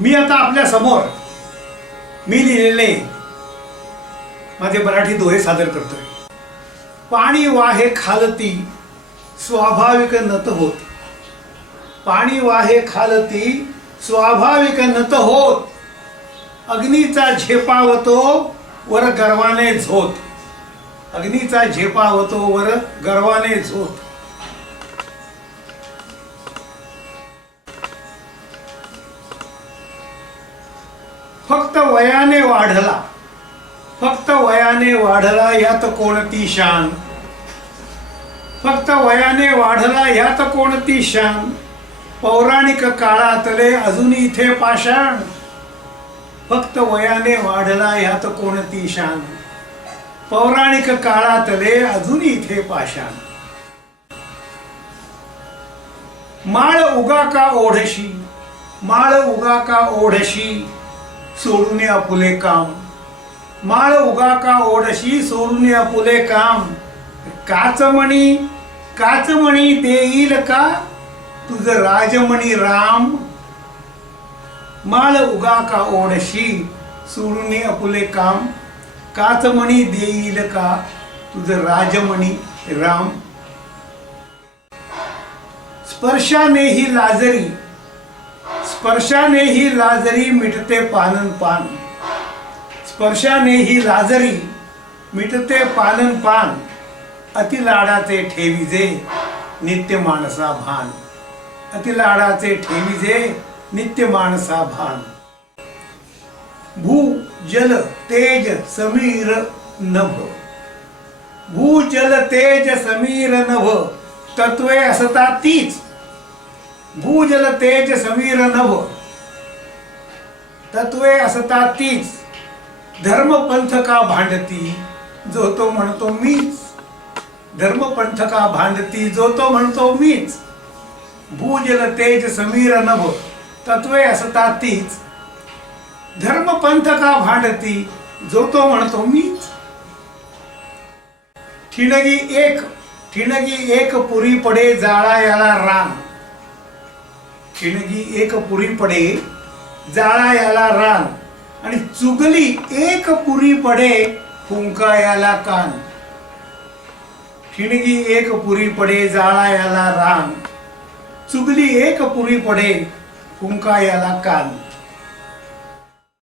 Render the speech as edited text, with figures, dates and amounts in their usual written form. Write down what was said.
मी आता आपल्या समोर मी लिहिलेले माझे मराठी दोहे सादर करतोय. पाणी वाहे खालती स्वाभाविक नत होत. पाणी वाहे खालती स्वाभाविक नत होत. अग्नीचा झेपावतो वर गर्वाने झोत. अग्नीचा झेपावतो वर गर्वाने झोत. फक्त वयाने वाढला, फक्त वयाने वाढला यात कोणती शान. फक्त वयाने वाढला यात कोणती शान. पौराणिक काळातले अजून इथे पाषाण. फक्त वयाने वाढला यात कोणती शान. पौराणिक काळातले अजून इथे पाषाण. माळ उगा का ओढशी, माळ उगा का ओढशी सोडून आपुले काम. माळ उगा का ओढशी सोडून आपुले काम. काचमणी काचमणी देईल का तुझ राजमणी राम. माळ उगा का ओढशी सोडून आपुले काम. काचमणी देईल का तुझ राजमणी राम. स्पर्शानेही लाजरी, स्पर्शानेही लाजरी मिटते पानन पान. स्पर्शानेही लाजरी मिटते पानन पान. अति लाडाचे ठेविजे नित्य माणसा भान. अति लाडाचे ठेविजे नित्य माणसा भान. भू जल तेज समीर नभ. भू जल तेज समीर नभ तत्वे असता तीच. भूजल तेज समीर नभ तत्वे असता तीच. धर्म पंथ का भांडती जो तो म्हणतो मीच. धर्म पंथ का भांडती जो तो म्हणतो मीच. भूजल तेज समीर नभ तत्वे असता तीच. धर्म पंथ का भांडती जो तो म्हणतो मीच. ठिणगी एक पुरी पडे जाळायाला रान. ठिणगी एक पुरी पडे जाळायाला रान. आणि चुगली एक पुरी पडे फुंकायाला कान. ठिणगी एक पुरी पडे जाळायाला रान. चुगली एक पुरी पडे फुंकायाला कान.